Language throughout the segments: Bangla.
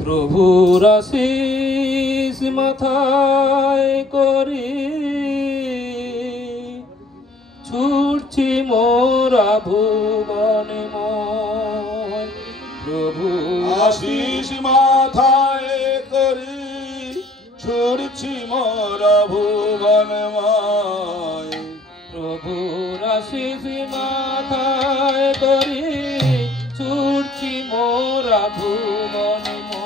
প্রভুর আশিস মাথায় করি ছুটছি মোরা ভুবনে ময়। প্রভু আশিস মাথায় করি ছুটছি মোরা ভুবনময়। প্রভুর আশিস মাথায় করি ছুটছি মোরা ভুবনে ময়।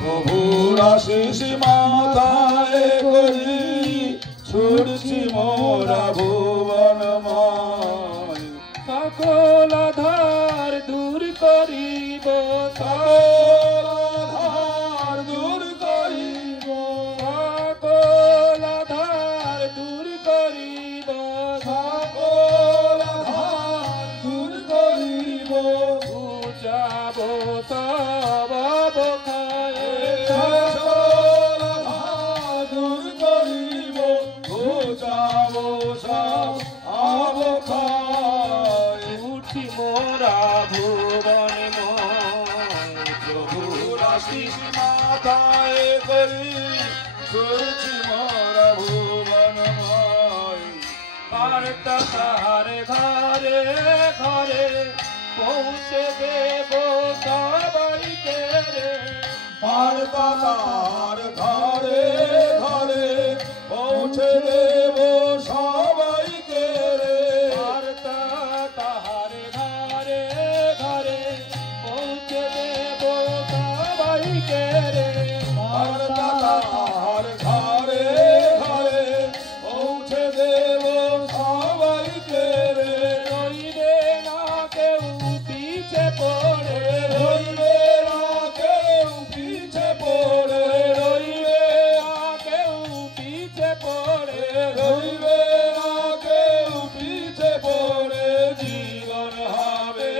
প্রভুর আশিস মাথায় করি ছুটছি মোরা ভুবনময়। সকল আধার দূর করিব, সকল আধার দূর করিব, সকল আধার দূর করিব, সকল আধার দূর করিব। বুঝাব সব অবখায়ে, সকল আধার দূর করিব, বুঝাব সব অবক্ষয়। উঠি মোরা ভুবনে ময়। প্রভুর আশিস মাথায় করি ছুটছি মোরা ভুবনময়। বার্তা তার ঘরে ঘরে পৌঁছে দেব সবাইকে রে। বার্তা তার ঘরে ঘরে পৌঁছে দেব সবাইকে রে। বার্তা তাহার ঘরে ঘরে পৌঁছে দেব সবাইকে রে। বার্তা তার ঘরে ঘরে পৌঁছে দেব সবাইকে রে। রইবে না কেউ পিছে পড়ে, রইবে না কেউ পিছে পড়ে, রইবে না কেউ পিছে পড়ে, রইবে না কেউ পিছে পড়ে। জীবন হবে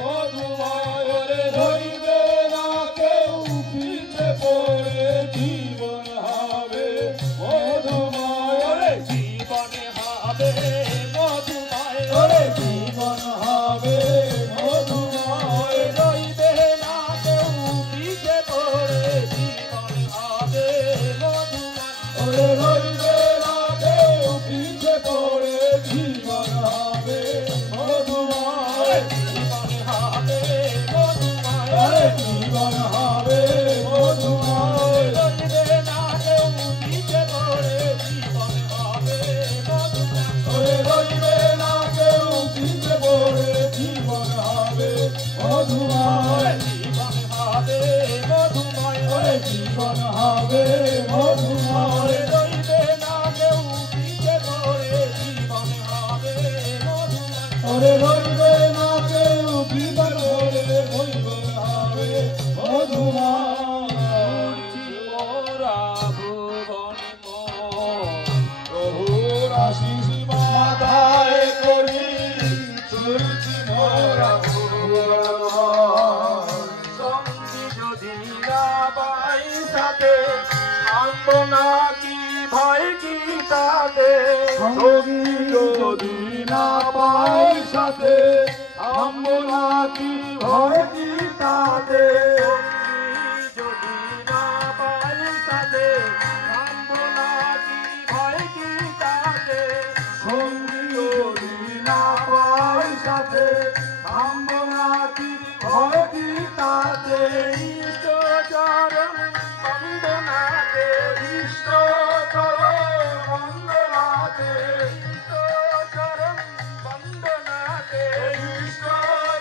মধুময় রে, রইবে না কেউ পিছে পড়ে। জীবন হবে মধুময় রে, জীবনে হবে মধুময় ওরে জীবন হবে মধুময়। রইবে না কেউ পিছে পড়ে, জীবন হবে মধুময়। ওরে রইবে না কেউ পিছে পড়ে। জীবন হবে মধুময়। জীবন হবে মধুময়। ওরে জীবন হবে মধুময়। রইবে না কেউ পিছে পড়ে, জীবন হবে মধুময়। ওরে রইবে না কেউ পিছে পড়ে। জীবন হবে মধুময়। জীবন হবে মধুময়। ওরে জীবন হবে মধুময়। রইবে না কেউ পিছে পড়ে, জীবন হবে মধুময়। ওরে রইবে না কেউ পিছে পড়ে। জীবন হবে মধুময়। মোরা ভুবনে ময়। প্রভুর আশিস মাথায় করি ছুটছি মোরা ভুবনময়। সঙ্গী যদি না পাই সাথে, আনবো না কি ভয় কি তাতে। সঙ্গী যদি না পাই সাথে, আমরা কি ভয় কি তাতে। সঙ্গী যদি না পাই সাথে, আনবো না কি ভয় কি তাতে। সঙ্গী যদি না পাই সাথে, আমরা কি ভয় কি তাতে। ইষ্ট চরণ বন্দনাতে, ইষ্ট চরণ বন্দনাতে, ইষ্ট চরণ বন্দনাতে। ইষ্ট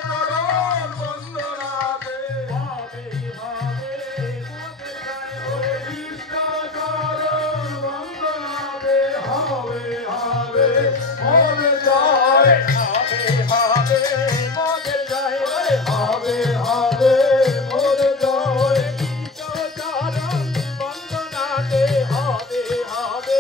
চরণ বন্দনাতে। হবে হবে মোদের গায়ে, ওরে ইষ্ট চরণ বন্দনাতে। হবে হবে হবে জয়। হবে হবে মোদের গায়ে। ওরে হবে হবে হবে জয়। ইষ্ট চরণ বন্দনাতে, হবে হবে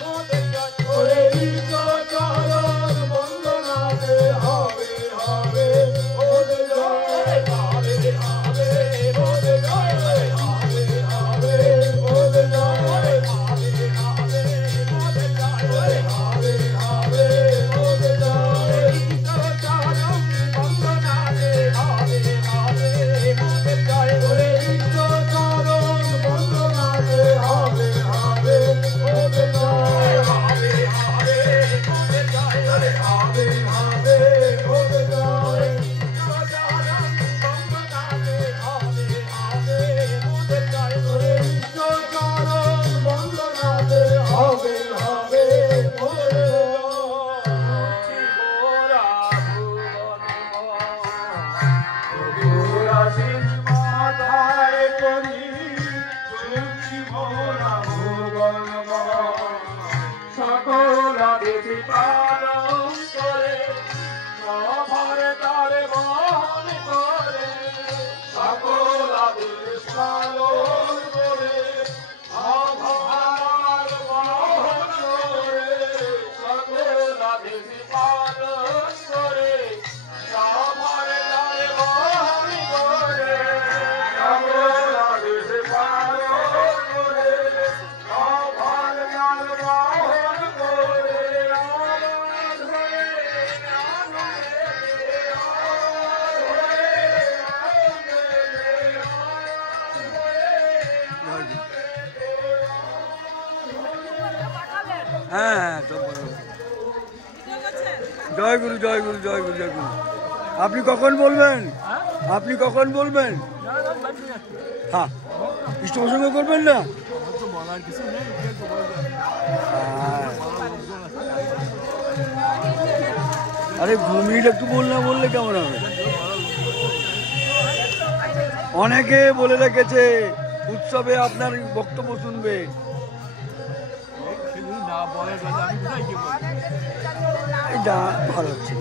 মোদের গায়ে। ওরে ইষ্ট চরণ বন্দনাতে। হবে হবে হবে জয়। হবে হবে মোদের গায়ে। হবে হবে হবে জয়। হবে হবে মোদের গায়ে। ওরে দেশি পালন করে সবার তারে মন করে সকল আদেশ পালন করে আমার মন করে সকল আদেশ পালন করে সবার তারে মন করে সকল আদেশ পালন করে সবার তারে মন করে হ্যাঁ জয় গুরু জয় গুরু জয় গুরু জয় গুরু। আপনি কখন বলবেন? আপনি কখন বলবেন? হ্যাঁ ইষ্ট প্রসঙ্গ করবেন না? আরে ঘুমিয়ে একটু বললে কেমন হবে? অনেকে বলে রেখেছে উৎসবে আপনার বক্তব্য শুনবে। এটা ভালো হচ্ছে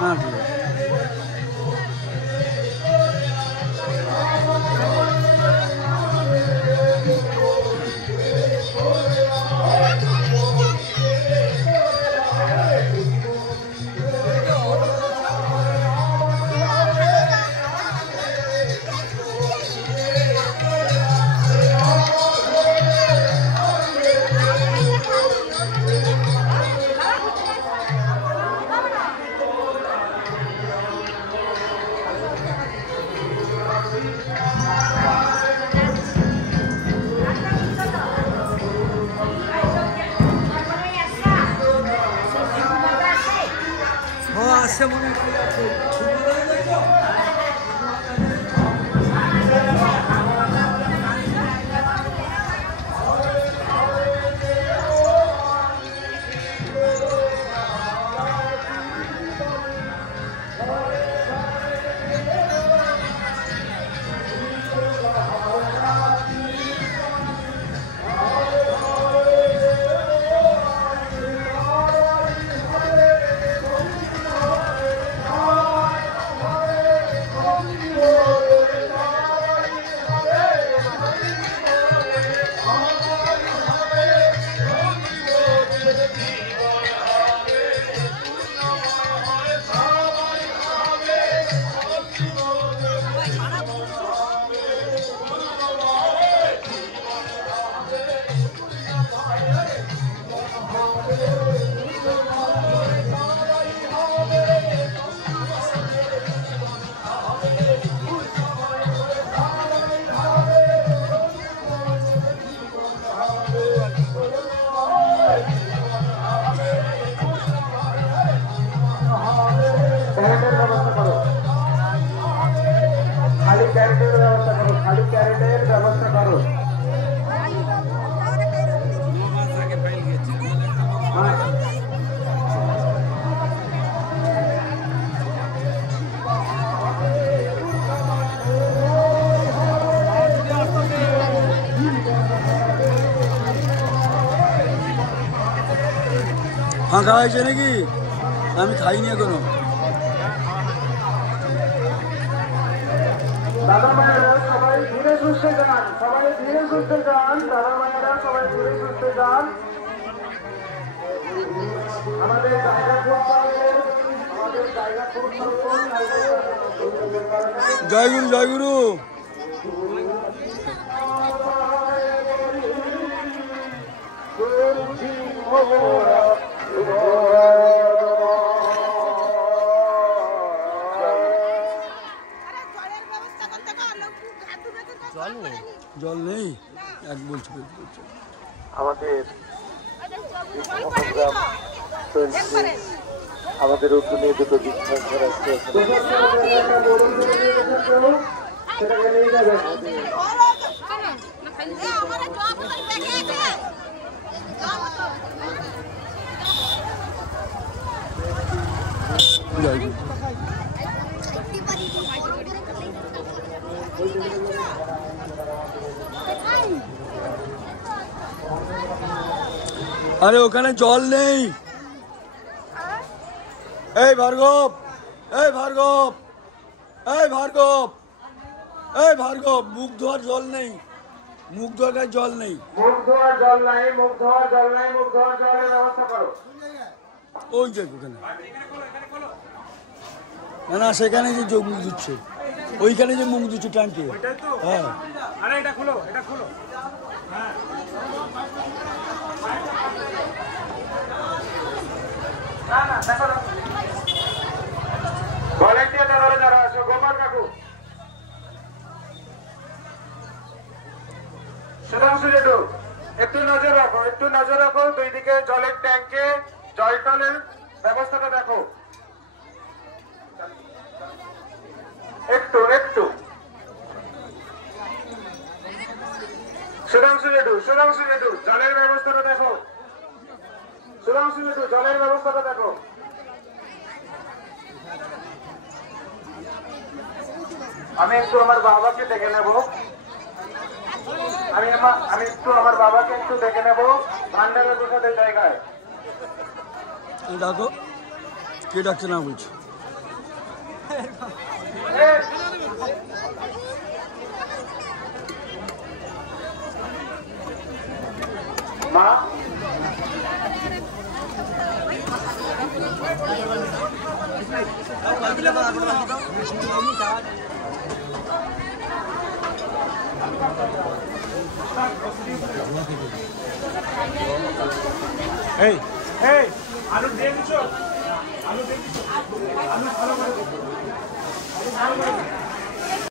না, ঠিক আছে। ফাঁকা হয়েছে নাকি? আমি খাইনি এখনো। দাদা মায়েরা সবাই ধীরে সুস্থে যান, সবাই ধীরে সুস্থে যান, দাদা মায়েরা সবাই ধীরে সুস্থে যান। আমাদের জায়গা খুব জয় গুরু জয় গুরু। জল নেই, এক বলছি আমাদের আমাদের উঠোনে দুটো বিজ্ঞান আছে, সেটাকে নিয়ে যাবেন। আরে ওখানে জল নেই। এই ভার্গব, এই ভার্গব, এই ভার্গব, এই ভার্গব, মুখ ধোয়ার জল নেই, মুখ ধোয়ার জল নেই। মুখ ধোয়ার জল নাই, মুখ ধোয়ার জল নাই, মুখ ধোয়ার জলের ব্যবস্থা করো। ওই যে ওখানে না না, সেখানে যে যোগ মুখ দিচ্ছে, ওইখানে যে মুখ দিচ্ছে ট্যাঙ্কে। হ্যাঁ আরে এটা খোলো, এটা খোলো। না না দেখো না, ভলেন্টিয়ার ধরে যারা আছে, গোপাল কাকু, সুধাংশু জেঠু, একটু নজর রাখো, একটু নজর রাখো। দুই দিকে জলের ট্যাঙ্কে জল টলের ব্যবস্থাটা দেখো, একটু একটু। সুধাংশু জেঠু, সুধাংশু জেঠু, জলের ব্যবস্থাটা দেখো, সুধাংশু জেঠু, জলের ব্যবস্থাটা দেখো। আমি একটু আমার বাবাকে ডেকে নেব, আমি একটু আমার বাবাকে একটু ডেকে নেব ভান্ডারের প্রসাদের জায়গায়। ডাকো, কে ডাকছে না বলছি। মা এই এই আলু দিয়ে দিছো, আলু দিয়ে দিছো, আলু ভালো করে দিছো, আলু ভালো করে দিছো।